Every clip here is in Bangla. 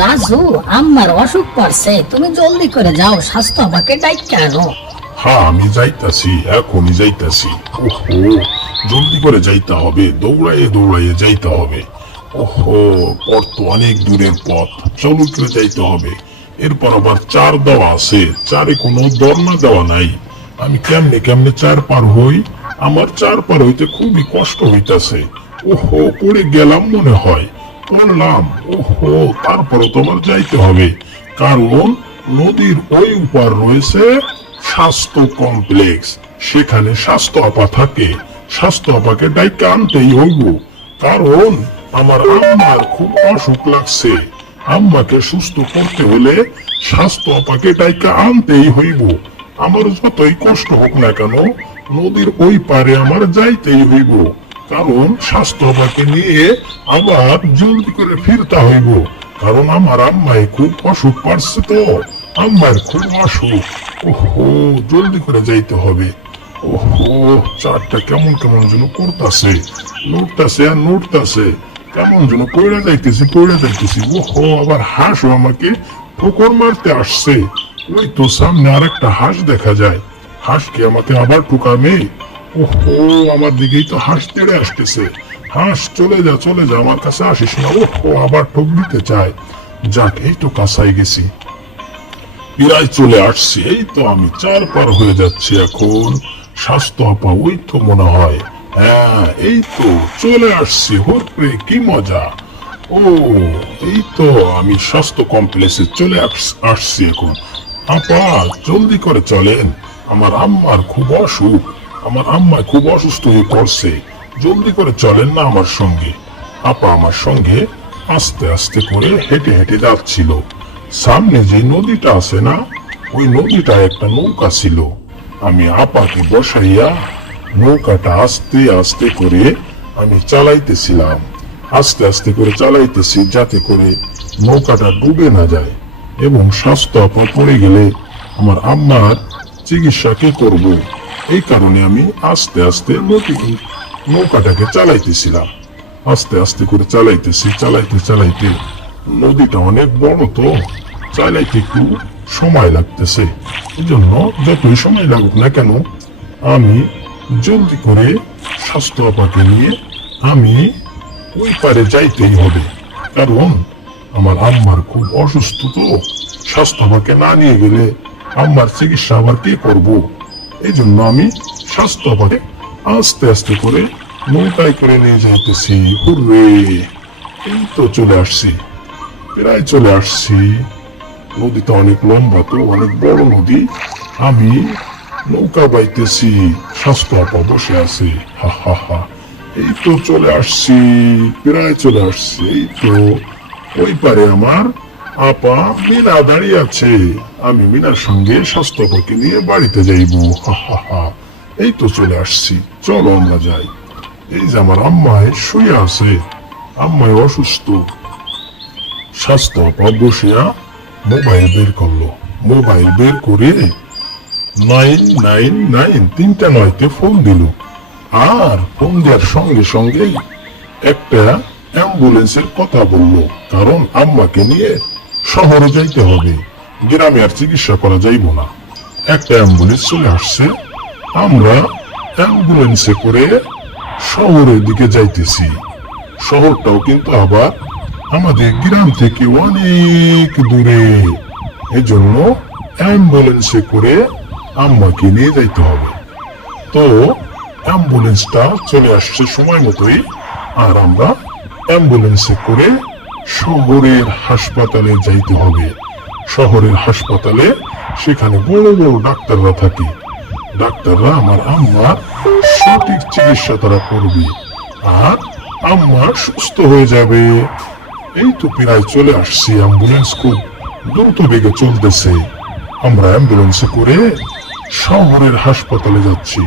রাজু আম্মার অসুখ পড়ছে তুমি জলদি করে যাও, স্বাস্থ্য আমাকে ডাইকে আনো। হ্যাঁ আমি যাইতাছি, এখনই যাইতাছি। ওহো, জলদি করে যাইতে হবে দৌড়াইয়ে দৌড়াইয়ে যাইতে হবে। ওহো, পথ তো অনেক দূরের পথ, চলো করে যাইতে হবে। এরপর আবার চার দেওয়া আছে, চারে কোনো দরনা দেওয়া নাই। আমি কেমনে কেমনে চার পার হই? আমার চার পার হইতে খুবই কষ্ট হইতাছে। ওহো, পড়ে গেলাম মনে হয়। পড়লাম ওহো তারপরে তোমার যাইতে হবে। কারণ নদীর ওই উপার রয়েছে স্বাস্থ্য কমপ্লেক্স। সেখানে স্বাস্থ্য আপা থাকে। স্বাস্থ্য আপাকে ডাইকে আনতেই হইব। কারণ আমার আম্মার খুব অসুখ লাগছে। আম্মাকে সুস্থ করতে হলে স্বাস্থ্য আপাকে ডাইকে আনতেই হইব। আমার যতই কষ্ট হোক না কেন, নদীর ওই পারে আমার যাইতেই হইব। কারণ স্বাস্থ্য আপাকে নিয়ে আবার জলদি করে ফিরতে হইব। কারণ আমার আম্মায় খুব অসুখ পারছে তো। আম্মার খুব অসুখ। ওহো, জলদি করে যাইতে হবে। ওহো চারটা কেমন কেমন যেন করতেছে নড়তাছে আর নড়তাছে। কেমন যেন কইরা যাইতেছি কইরা যাইতেছি। ওহো, আবার হাঁসও আমাকে ঠোকর মারতে আসছে। ওই তো সামনে আর একটা হাঁস দেখা যায়। হাঁস কি আমাকে আবার ঠুকাবে ওহো, আমার দিকেই তো হাঁস তেড়ে আসতেছে। হাঁস, চলে যা চলে যা, আমার কাছে আসিস না। আবার ঠোক দিতে চায়। যাক, এই তো কাঁসাই গেছি। প্রায় চলে আসছি, এই তো আমি চার পার হয়ে যাচ্ছি এখন। স্বাস্থ্য আপা, ওই তো মনে হয়। হ্যাঁ এই তো, চলে আসছি। কি মজা। ও, এই তো আমি স্বাস্থ্য কমপ্লেক্সে চলে আস- আসছি এখন। আপা, জলদি করে চলেন। আমার আম্মার খুব অসুখ। আমার আম্মা খুব অসুস্থ হয়ে পড়ছে। জলদি করে চলেন না আমার সঙ্গে। আপা আমার সঙ্গে আস্তে আস্তে করে হেঁটে হেঁটে যাচ্ছিল। সামনে যে নদীটা আছে না, ওই নদীটা একটা নৌকা ছিল। আমি আপাকে বসাইয়া নৌকাটা আস্তে আস্তে করে আমি চালাইতেছিলাম। আস্তে আস্তে করে চালাইতেছি যাতে করে নৌকাটা ডুবে না যায় এবং স্বাস্থ্য আপা পড়ে গেলে আমার আম্মার চিকিৎসা কে করব? এই কারণে আমি আস্তে আস্তে নৌকাটাকে চালাইতেছিলাম। আস্তে আস্তে করে চালাইতেছি, চালাইতে চালাইতে নদীটা অনেক বড় তো, চালাইতে একটু সময় লাগতেছে। এই জন্য যতই সময় লাগুক না কেন, আমি জলদি করে স্বাস্থ্য আপাকে নিয়ে আমি ওই পারে যাইতেই হবে। কারণ আমার আম্মার খুব অসুস্থ তো, স্বাস্থ্য আপাকে না নিয়ে গেলে আম্মার চিকিৎসা আবার কে করব? এই জন্য আমি স্বাস্থ্য আপাকে আস্তে আস্তে করে নৌকায় করে নিয়ে যাইতেছি। হুররে! এই তো চলে আসছি। প্রায় চলে আসছি। নদীটা অনেক লম্বা তো, অনেক বড় নদী। আমি নৌকা বাইতেছি। স্বাস্থ্য আপা বসে আছে। হা হা হা। এই তো চলে আসছি। প্রায় চলে আসছি। এই তো ওই পারে আমার আপা মিনা দাঁড়িয়ে আছে। আমি মিনার সঙ্গে স্বাস্থ্য নিয়ে বাড়িতে যাইব। এই তো চলে আসছি। চলো আমরা যাই। এই যে আমার আম্মায় শুয়ে আছে। আম্মায় অসুস্থ। বসিয়া মোবাইল বের করল। মোবাইল বের করে নাইন নাইন নাইন, তিনটা নয়তে ফোন দিল। আর ফোন দেওয়ার সঙ্গে সঙ্গেই একটা অ্যাম্বুলেন্সের কথা বলল। কারণ আম্মাকে নিয়ে শহরে যাইতে হবে। গ্রামে আর চিকিৎসা করা যাইব না। একটা অ্যাম্বুলেন্স চলে আসছে। আমরা অ্যাম্বুলেন্সে করে শহরের দিকে যাইতেছি। শহরটাও কিন্তু আবার আমাদের গ্রাম থেকে অনেক দূরে। এজন্য অ্যাম্বুলেন্সে করে আম্মাকে নিয়ে যাইতে হবে। তো অ্যাম্বুলেন্সটা চলে আসছে সময় মতোই। আর আমরা অ্যাম্বুলেন্সে করে শহরের হাসপাতালে যাইতে হবে। শহরের হাসপাতালে সেখানে বড় বড় ডাক্তাররা থাকে। ডাক্তাররা আমার আম্মার সঠিক চিকিৎসা তারা করবে আর আম্মা সুস্থ হয়ে যাবে। এই তো প্রায় চলে আসছি, অ্যাম্বুলেন্স খুব দ্রুত বেগে চলতেছে। আমরা অ্যাম্বুলেন্সে করে শহরের হাসপাতালে যাচ্ছি।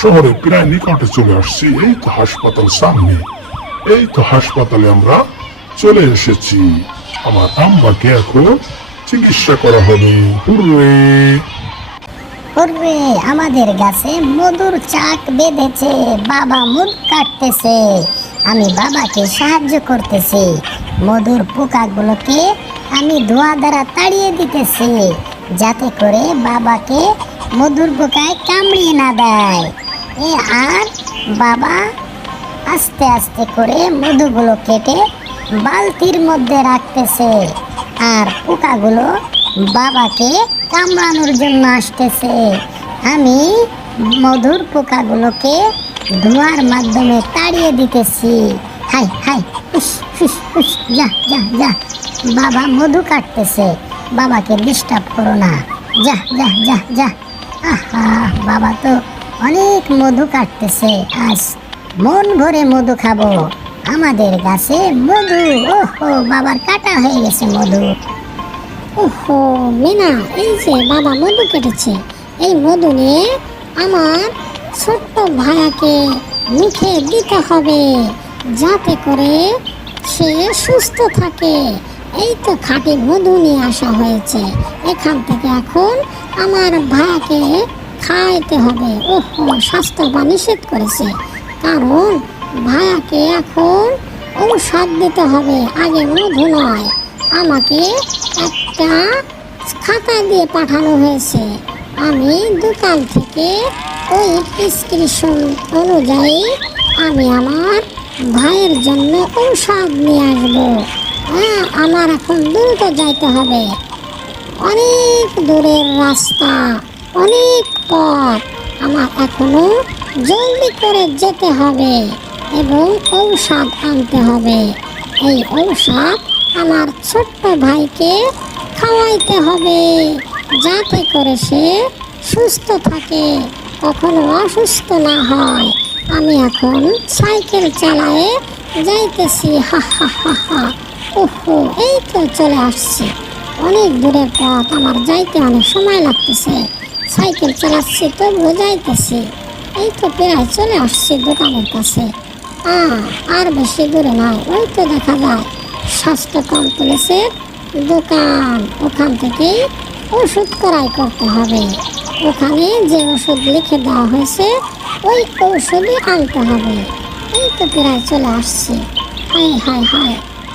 শহরে প্রায় নিকটে চলে আসছি, এই তো হাসপাতাল সামনে। এই তো হাসপাতালে আমরা চলে এসেছি। আমার আম্মাকে এখন চিকিৎসা করা হবে। হুররে করবে আমাদের গাছে মধুর চাক বেঁধেছে, বাবা মুদ কাটতেছে। আমি বাবাকে সাহায্য করতেছি। মধুর পোকাগুলোকে আমি ধোয়া দ্বারা তাড়িয়ে দিতেছি, যাতে করে বাবাকে মধুর পোকায় কামড়িয়ে না দেয়। এ, আর বাবা আস্তে আস্তে করে মধুগুলো কেটে বালতির মধ্যে রাখতেছে। আর পোকাগুলো বাবাকে কামড়ানোর জন্য আসতেছে। আমি মধুর পোকাগুলোকে ধোয়ার মাধ্যমে তাড়িয়ে দিতেছি। হাই হাই হুস হুস হুস যা যা যা। বাবা মধু কাটতেছে। বাবাকে ডিস্টার্ব করো না। যা যা যা যা। আহা, বাবা তো অনেক মধু কাটতেছে। আজ মন ভরে মধু খাব। আমাদের গাছে মধু। ওহো, বাবার কাটা হয়ে গেছে মধু। ওহো, মিনা, এই যে বাবা মধু কেটেছে। এই মধু নিয়ে আমার ছোট্ট ভাইয়াকে মুখে দিতে হবে, যাতে করে সে সুস্থ থাকে। এই তো খাঁটি মধু নিয়ে আসা হয়েছে। এখান থেকে এখন আমার ভাইয়াকে খাইতে হবে। ওহো স্বাস্থ্যবা নিষেধ করেছে। কারণ ভাইয়াকে এখন ঔষধ দিতে হবে, আগে মধু নয়। আমাকে একটা খাতা দিয়ে পাঠানো হয়েছে। আমি দোকান থেকে ওই প্রেসক্রিপশন অনুযায়ী আমি আমার ভাইয়ের জন্য ঔষধ নিয়ে আসব। হ্যাঁ আমার এখন দ্রুত যাইতে হবে। অনেক দূরের রাস্তা, অনেক পথ। আমার এখনও জলদি করে যেতে হবে। এবং ঔষধ আনতে হবে। এই ঔষধ আমার ছোট্ট ভাইকে খাওয়াইতে হবে, যাতে করে সে সুস্থ থাকে, কখনো অসুস্থ না হয়। আমি এখন সাইকেল চালায়ে যাইতেছি, হা হা হা হা। ওহো এই তো চলে আসছি। অনেক দূরের পথ, আমার যাইতে অনেক সময় লাগতেছে। সাইকেল চালাচ্ছি তো বোঝাইতেছি এই তো প্রায় চলে আসছি দোকানের কাছে। আর বেশি দূরে নয় ওই তো দেখা যায় স্বাস্থ্য কমপ্লেক্সের দোকান ওখান থেকে ওষুধ ক্রয় করতে হবে ওখানে যে ওষুধ লিখে দেওয়া হয়েছে ওই ওষুধই আনতে হবে এই তো প্রায় চলে আসছি হাই হাই হাই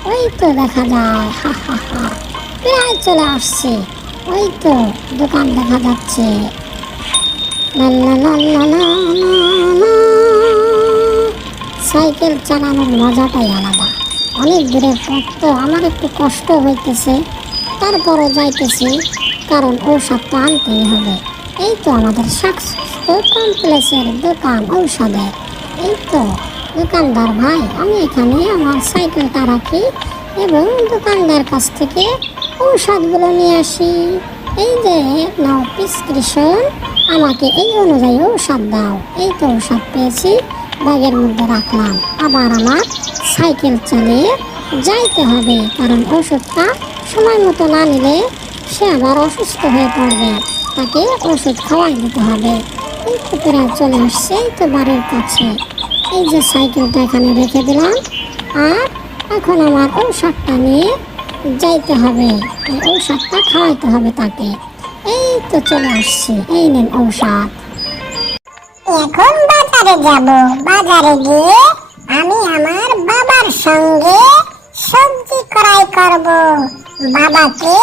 ওই তো দেখা যায় হা হা হা প্রায় চলে আসছি ওই তো দোকান দেখা যাচ্ছে লা লা লা। সাইকেল চালানোর মজাটাই আলাদা। অনেক দূরের পথ তো আমার একটু কষ্ট হইতেছে। তারপরও যাইতেছি, কারণ ঔষধটা আনতেই হবে। এই তো আমাদের স্বাস্থ্য কমপ্লেক্সের দোকান ঔষধের। এই তো, দোকানদার ভাই, আমি এখানে আমার সাইকেলটা রাখি এবং দোকানদার কাছ থেকে ঔষধগুলো নিয়ে আসি। এই যে, নাও প্রেসক্রিপশন, আমাকে এই অনুযায়ী ঔষধ দাও। এই তো ঔষধ পেয়েছি। ব্যাগের মধ্যে রাখলাম। আবার আমার সাইকেল চালিয়ে যাইতে হবে, কারণ ওষুধটা সময় মতো না নিলে সে আবার অসুস্থ হয়ে পড়বে। তাকে ওষুধ খাওয়াই দিতে হবে। এই প্রায় চলে আসছে তো বাড়ির কাছে। এই যে সাইকেলটা এখানে রেখে দিলাম। আর এখন আমার ঔষধটা নিয়ে যাইতে হবে। ঔষধটা খাওয়াইতে হবে তাকে। এই তো চলে আসছি। এই নেন ঔষধ। এখন বাজারে যাব বাজারে গিয়ে আমি আমার বাবার সঙ্গে সবজি ক্রয় করব। বাবাকে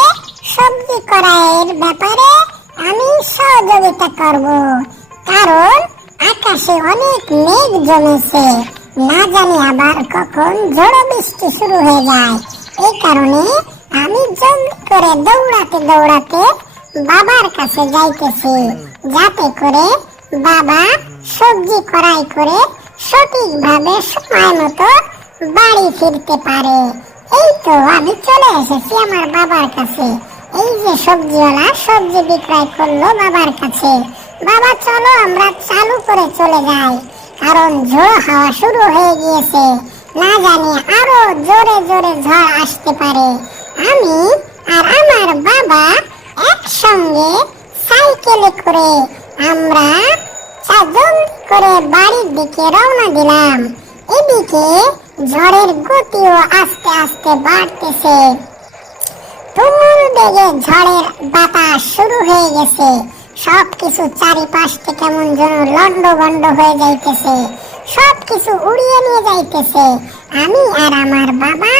সবজি ক্রয়ের ব্যাপারে আমি সহযোগিতা করব। কারণ আকাশে অনেক মেঘ জমেছে। না জানি আবার কখন ঝড় বৃষ্টি শুরু হয়ে যায়। এই কারণে আমি জলদি করে দৌড়াতে দৌড়াতে বাবার কাছে যাইতেছি। যাতে করে বাবা সবজি কড়াই করে সঠিকভাবে সময় মতো বাড়ি ফিরতে পারে। এই তো আমি চলে এসেছি আমার বাবার কাছে। এই যে সবজিওয়ালা সবজি বিক্রয় করল বাবার কাছে। বাবা, চলো আমরা চালু করে চলে যাই। কারণ ঝোড়ো হাওয়া শুরু হয়ে গিয়েছে। না জানি আরও জোরে জোরে ঝড় আসতে পারে। আমি আর আমার বাবা একসঙ্গে সাইকেলে করে আমরা জলদি করে বাড়ির দিকে রওনা দিলাম। এদিকে ঝড়ের গতিও আস্তে আস্তে বাড়তেছে। তুমুল বেগে ঝড়ের বাতাস শুরু হয়ে গেছে। চারিপাশে কেমন যেন হয়ে যাইতেছে। উড়িয়ে নিয়ে যাইতেছে। আমি আর আমার বাবা,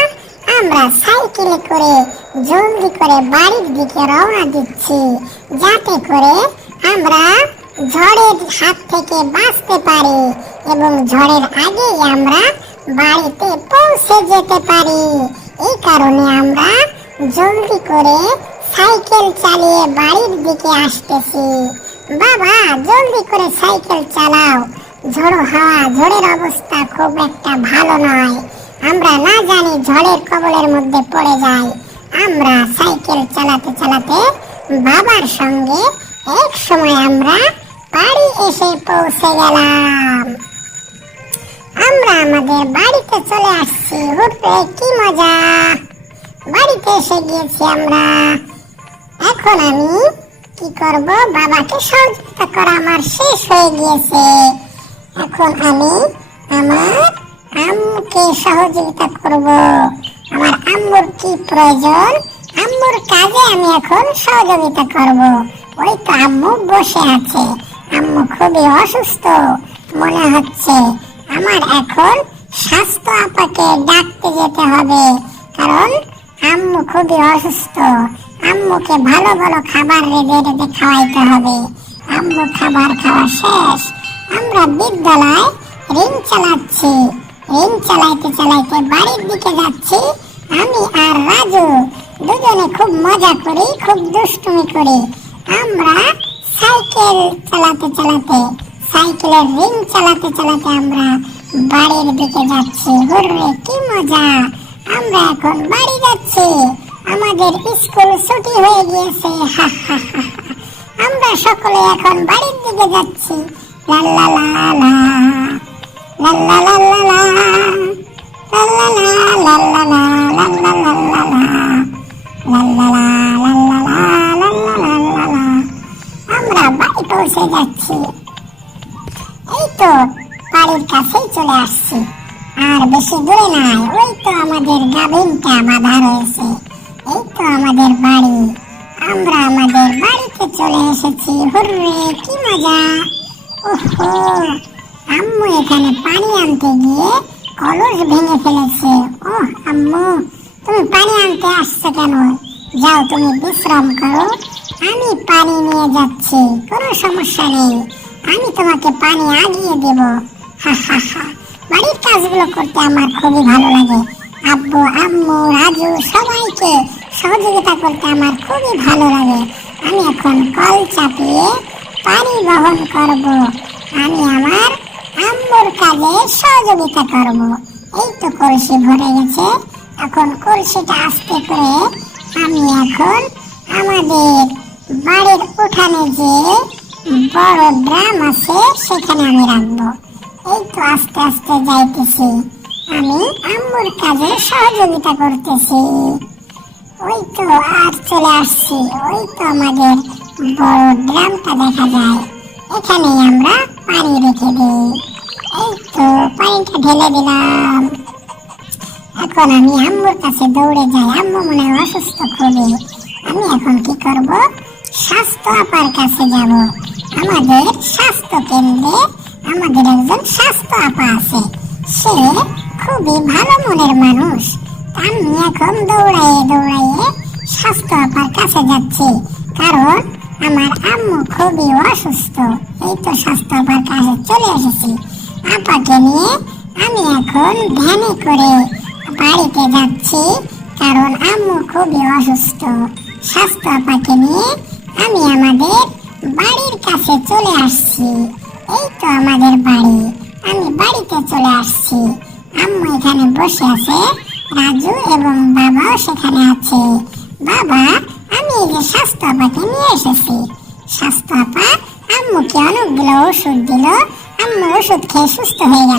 আমরা সাইকেলে করে জলদি করে বাড়ির দিকে রওনা দিচ্ছি। যাতে করে আমরা ঝড়ের হাত থেকে বাঁচতে পারি এবং ঝড়ের আগেই আমরা বাড়িতে পৌঁছে যেতে পারি। এই কারণে আমরা জলদি করে সাইকেল চালিয়ে বাড়ির দিকে আসতেছি। বাবা, জলদি করে সাইকেল চালাও। ঝড়ো হাওয়া, ঝড়ের অবস্থা খুব একটা ভালো নয়। আমরা না জানি ঝড়ের কবলের মধ্যে পড়ে যাই। আমরা সাইকেল চালাতে চালাতে বাবার সঙ্গে এক সময় আমরা বাড়ি এসে পৌঁছে গেলাম। আমরা আমাদের বাড়িতে চলে আসছি। হুটে কি মজা। বাড়িতে এসে গিয়েছি আমরা। এখন আমি কি করব? বাবাকে সহযোগিতা করা আমার শেষ হয়ে গিয়েছে। এখন আমি আমার আম্মুকে সহযোগিতা করব। আমার আম্মুর কি প্রয়োজন? আম্মুর কাজে আমি এখন সহযোগিতা করব। ওই তো আম্মু বসে আছে। আম্মু খুবই অসুস্থ মনে হচ্ছে। আমার এখন স্বাস্থ্য আপাকে ডাকতে যেতে হবে, কারণ আম্মু খুবই অসুস্থ। আম্মুকে ভালো ভালো খাবার রেঁধে রেঁধে খাওয়াইতে হবে। আম্মু খাবার খাওয়া শেষ। আমরা বিদ্যালয় রিং চালাচ্ছি। রিং চালাইতে চালাইতে বাড়ির দিকে যাচ্ছি। আমি আর রাজু দুজনে খুব মজা করি, খুব দুষ্টুমি করি। আমরা সাইকেল চালাতে চালাতে সাইকেলের রিং চালাতে চালাতে আমরা বাড়ির দিকে যাচ্ছি হুররে কি মজা আমরা এখন বাড়ি যাচ্ছি আমাদের স্কুল ছুটি হয়ে গিয়েছে। আমরা সকলে এখন বাড়ির দিকে যাচ্ছি লা লা লা লা লা লা লা লা লা লা লা লা লা পৌঁছে যাচ্ছি। এই তো, বাড়ির কাছেই চলে আসছি। আর বেশি দূরে নাই ওই তো আমাদের গাভিনটা বাধা রয়েছে। এই তো আমাদের বাড়ি। আমরা আমাদের বাড়িতে চলে এসেছি। হুররে, কি মজা! ওহো, আম্মু এখানে পানি আনতে গিয়ে কলস ভেঙে ফেলেছে। ওহ, আম্মু, তুমি পানি আনতে আসছো কেন? যাও, তুমি বিশ্রাম করো। আমি পানি নিয়ে যাচ্ছি, কোনো সমস্যা নেই। আমি তোমাকে পানি আগিয়ে দেব। হা বাড়ির কাজগুলো করতে আমার খুবই ভালো লাগে। আব্বু, আম্মু, রাজু সবাইকে সহযোগিতা করতে আমার খুবই ভালো লাগে। আমি এখন কল চাপিয়ে পানি বহন করব। আমি আমার আম্মুর কাজে সহযোগিতা করব। এই তো কলসি ভরে গেছে। এখন কলসিটা আস্তে করে আমি এখন আমাদের বাড়ির উঠানে যে বড় ড্রাম আছে, সেখানে আমি রাখব। এই তো আস্তে আস্তে যাইতেছি। আমি আম্মুর কাজে সহযোগিতা করতেছি। ওই তো আর চলে আসছি। ওই তো আমাদের বড় ড্রামটা দেখা যায়। এখানেই আমরা পানি রেখে দিই। এই তো পানিটা ঢেলে দিলাম। এখন আমি আম্মুর কাছে দৌড়ে যাই। আম্মু মনে হয় অসুস্থ খুবই। আমি এখন কি করব? স্বাস্থ্য আপার কাছে যাব। আমাদের স্বাস্থ্য কেন্দ্রে আমাদের একজন স্বাস্থ্য আপা আছে। সে খুবই ভালো মনের মানুষ। আমি এখন দৌড়াইয়ে দৌড়াইয়ে স্বাস্থ্য আপার কাছে যাচ্ছি। কারণ আমার আম্মু খুবই অসুস্থ। এই তো স্বাস্থ্য আপার কাছে চলে এসেছি। আপাকে নিয়ে আমি এখন ভ্যানে করে বাড়িতে যাচ্ছি। কারণ আম্মু খুবই অসুস্থ। স্বাস্থ্য আপাকে নিয়ে আমি আমাদের বাড়ির কাছে চলে আসছি। এই তো আমাদের বাড়ি। আমি বাড়িতে চলে আসছি। আম্মু এখানে বসে আছে, রাজু এবং বাবাও সেখানে আছে। বাবা, আমি এই যে স্বাস্থ্য আপাকে নিয়ে এসেছি। স্বাস্থ্য আপা আম্মুকে অনেকগুলো ওষুধ দিল। আম্মু ওষুধ খেয়ে সুস্থ হয়ে গেল।